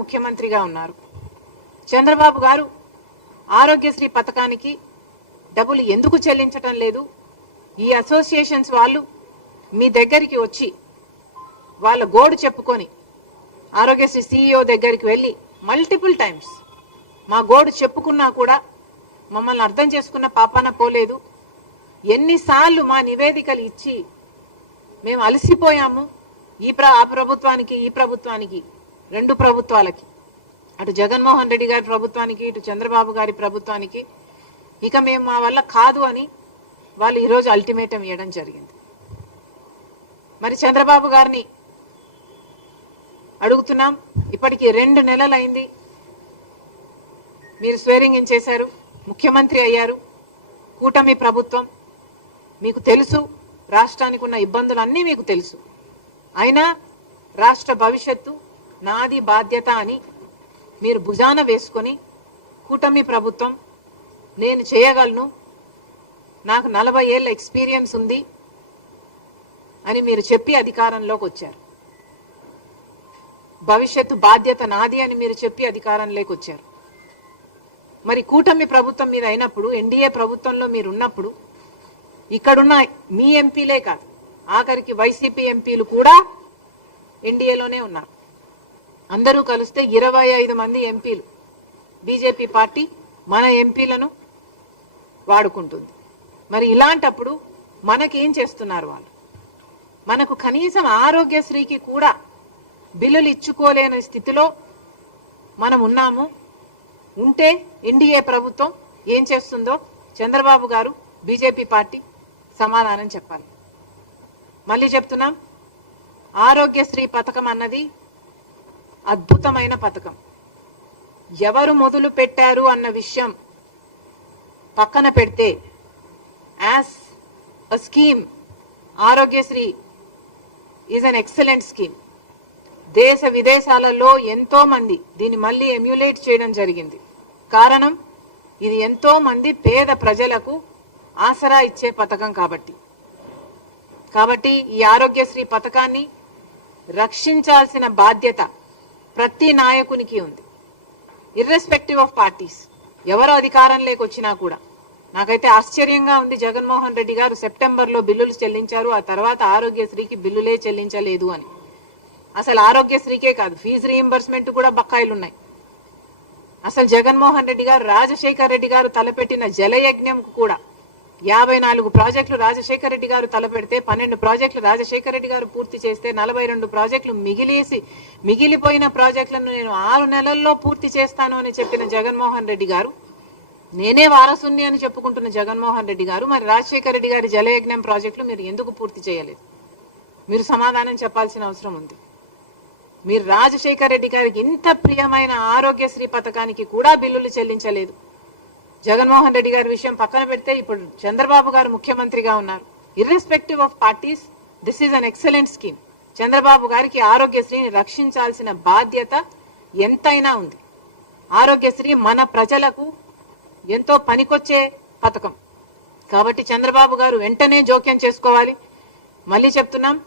ముఖ్యమంత్రిగా ఉన్నారు. చంద్రబాబు గారు ఆరోగ్యశ్రీ పథకానికి డబ్బులు ఎందుకు చెల్లించటం లేదు? ఈ అసోసియేషన్స్ వాళ్ళు మీ దగ్గరికి వచ్చి వాళ్ళ గోడు చెప్పుకొని ఆరోగ్యశ్రీ CEO దగ్గరికి వెళ్ళి మల్టిపుల్ టైమ్స్ మా గోడు చెప్పుకున్నా కూడా మమ్మల్ని అర్థం చేసుకున్న పాపాన పోలేదు. ఎన్నిసార్లు మా నివేదికలు ఇచ్చి మేము అలసిపోయాము. ఆ ప్రభుత్వానికి ఈ ప్రభుత్వానికి, రెండు ప్రభుత్వాలకి, అటు జగన్మోహన్ రెడ్డి గారి ప్రభుత్వానికి ఇటు చంద్రబాబు గారి ప్రభుత్వానికి ఇక మేము మా వల్ల కాదు అని వాళ్ళు ఈరోజు అల్టిమేటం ఇవ్వడం జరిగింది. మరి చంద్రబాబు గారిని అడుగుతున్నాం, ఇప్పటికి 2 నెలలైంది. మీరు స్వేరింగ్ ఇన్ చేశారు, ముఖ్యమంత్రి అయ్యారు, కూటమి ప్రభుత్వం. మీకు తెలుసు రాష్ట్రానికి ఉన్న ఇబ్బందులన్నీ మీకు తెలుసు. అయినా రాష్ట్ర భవిష్యత్తు నాది బాధ్యత అని మీరు భుజాన వేసుకొని కూటమి ప్రభుత్వం నేను చేయగలను, నాకు 40 ఏళ్ల ఎక్స్పీరియన్స్ ఉంది అని మీరు చెప్పి అధికారంలోకి వచ్చారు. భవిష్యత్తు బాధ్యత నాది అని మీరు చెప్పి అధికారంలోకి వచ్చారు. మరి కూటమి ప్రభుత్వం మీద అయినప్పుడు, ఎన్డీఏ ప్రభుత్వంలో మీరు ఉన్నప్పుడు ఇక్కడున్న మీ ఎంపీలే కాదు, ఆఖరికి వైసీపీ ఎంపీలు కూడా ఎన్డీఏలోనే ఉన్నారు. అందరూ కలిస్తే 25 మంది ఎంపీలు. బీజేపీ పార్టీ మన ఎంపీలను వాడుకుంటుంది. మరి ఇలాంటప్పుడు మనకేం చేస్తున్నారు వాళ్ళు? మనకు కనీసం ఆరోగ్యశ్రీకి కూడా బిల్లులు ఇచ్చుకోలేని స్థితిలో మనం ఉన్నాము. ఉంటే ఎన్డీఏ ప్రభుత్వం ఏం చేస్తుందో చంద్రబాబు గారు, బీజేపీ పార్టీ సమాధానం చెప్పాలి. మళ్ళీ చెప్తున్నాం, ఆరోగ్యశ్రీ పథకం అన్నది అద్భుతమైన పథకం. ఎవరు మొదలు పెట్టారు అన్న విషయం పక్కన పెడితే, as a scheme Aarogyasri is an excellent scheme. దేశ విదేశాలలో ఎంతో మంది దీన్ని మళ్ళీ ఎమ్యులేట్ చేయడం జరిగింది. కారణం, ఇది ఎంతో మంది పేద ప్రజలకు ఆసరా ఇచ్చే పథకం కాబట్టి ఈ ఆరోగ్యశ్రీ పథకాన్ని రక్షించాల్సిన బాధ్యత ప్రతి నాయకునికి ఉంది, ఇర్రెస్పెక్టివ్ ఆఫ్ పార్టీస్. ఎవరు అధికారంలోకి వచ్చినా కూడా. నాకైతే ఆశ్చర్యంగా ఉంది, జగన్మోహన్ రెడ్డి గారు సెప్టెంబర్లో బిల్లులు చెల్లించారు, ఆ తర్వాత ఆరోగ్యశ్రీకి బిల్లులే చెల్లించలేదు అని. అసలు ఆరోగ్యశ్రీకే కాదు, ఫీజు రీయింబర్స్మెంట్ కూడా బకాయిలు ఉన్నాయి. అసలు జగన్మోహన్ రెడ్డి గారు, రాజశేఖర్ రెడ్డి గారు తలపెట్టిన జలయజ్ఞంకు కూడా 54 ప్రాజెక్టులు రాజశేఖర్ రెడ్డి గారు తలపెడితే 12 ప్రాజెక్టులు రాజశేఖర్ రెడ్డి గారు పూర్తి చేస్తే 42 ప్రాజెక్టులు మిగిలిపోయిన ప్రాజెక్టులను నేను 6 నెలల్లో పూర్తి చేస్తాను అని చెప్పిన జగన్మోహన్ రెడ్డి గారు, నేనే వారసుని అని చెప్పుకుంటున్న జగన్మోహన్ రెడ్డి గారు, మరి రాజశేఖర్ రెడ్డి గారి జలయజ్ఞం ప్రాజెక్టులు మీరు ఎందుకు పూర్తి చేయలేదు? మీరు సమాధానం చెప్పాల్సిన అవసరం ఉంది. మీరు రాజశేఖర్ రెడ్డి గారికి ఇంత ప్రియమైన ఆరోగ్యశ్రీ పథకానికి కూడా బిల్లులు చెల్లించలేదు. జగన్మోహన్ రెడ్డి గారి విషయం పక్కన పెడితే ఇప్పుడు చంద్రబాబు గారు ముఖ్యమంత్రిగా ఉన్నారు. Irrespective of parties, this is an excellent scheme. Chandrababu గారికి ఆరోగ్యశ్రీని రక్షించాల్సిన బాధ్యత ఎంతైనా ఉంది. ఆరోగ్యశ్రీ మన ప్రజలకు ఎంతో పనికొచ్చే పథకం కాబట్టి చంద్రబాబు గారు వెంటనే జోక్యం చేసుకోవాలి. మళ్ళీ చెప్తున్నాం,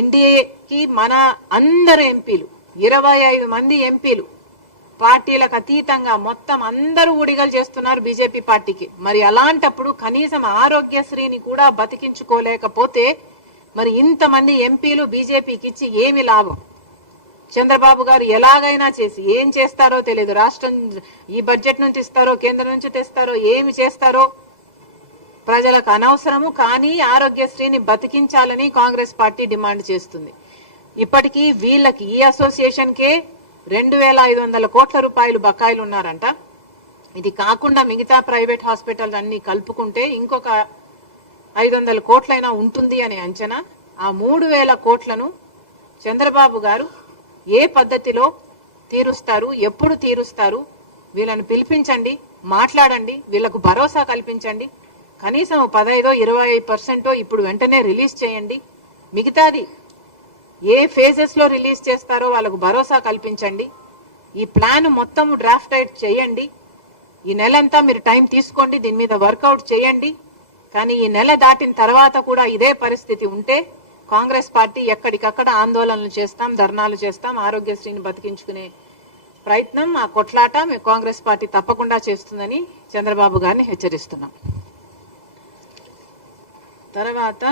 ఎన్డీఏకి మన అందరు ఎంపీలు, 25 మంది ఎంపీలు పార్టీలకు అతీతంగా మొత్తం అందరూ ఊడిగలు చేస్తున్నారు బీజేపీ పార్టీకి. మరి అలాంటప్పుడు కనీసం ఆరోగ్యశ్రీని కూడా బతికించుకోలేకపోతే మరి ఇంతమంది ఎంపీలు బీజేపీకి ఇచ్చి ఏమి లాభం? చంద్రబాబు గారు ఎలాగైనా చేసి ఏం చేస్తారో తెలియదు. రాష్ట్రం ఈ బడ్జెట్ నుంచి ఇస్తారో, కేంద్రం నుంచి తెస్తారో, ఏమి చేస్తారో ప్రజలకు అనవసరము. కానీ ఆరోగ్యశ్రీని బతికించాలని కాంగ్రెస్ పార్టీ డిమాండ్ చేస్తుంది. ఇప్పటికీ వీళ్ళకి, ఈ అసోసియేషన్కే 2500 కోట్ల రూపాయలు బకాయిలు ఉన్నారంట. ఇది కాకుండా మిగతా ప్రైవేట్ హాస్పిటల్ అన్ని కలుపుకుంటే ఇంకొక 500 కోట్లైనా ఉంటుంది అని అంచనా. ఆ 3000 కోట్లను చంద్రబాబు గారు ఏ పద్ధతిలో తీరుస్తారు, ఎప్పుడు తీరుస్తారు? వీళ్ళని పిలిపించండి, మాట్లాడండి, వీళ్లకు భరోసా కల్పించండి. కనీసం 15-20% ఇప్పుడు వెంటనే రిలీజ్ చేయండి. మిగతాది ఏ ఫేజెస్ లో రిలీజ్ చేస్తారో వాళ్ళకు భరోసా కల్పించండి. ఈ ప్లాన్ మొత్తం డ్రాఫ్ట్ అవుట్ చేయండి. ఈ నెలంతా మీరు టైం తీసుకోండి, దీని మీద వర్కౌట్ చేయండి. కానీ ఈ నెల దాటిన తర్వాత కూడా ఇదే పరిస్థితి ఉంటే కాంగ్రెస్ పార్టీ ఎక్కడికక్కడ ఆందోళనలు చేస్తాం, ధర్నాలు చేస్తాం, ఆరోగ్యశ్రీని బతికించుకునే ప్రయత్నం, ఆ కొట్లాట కాంగ్రెస్ పార్టీ తప్పకుండా చేస్తుందని చంద్రబాబు గారిని హెచ్చరిస్తున్నాం. తర్వాత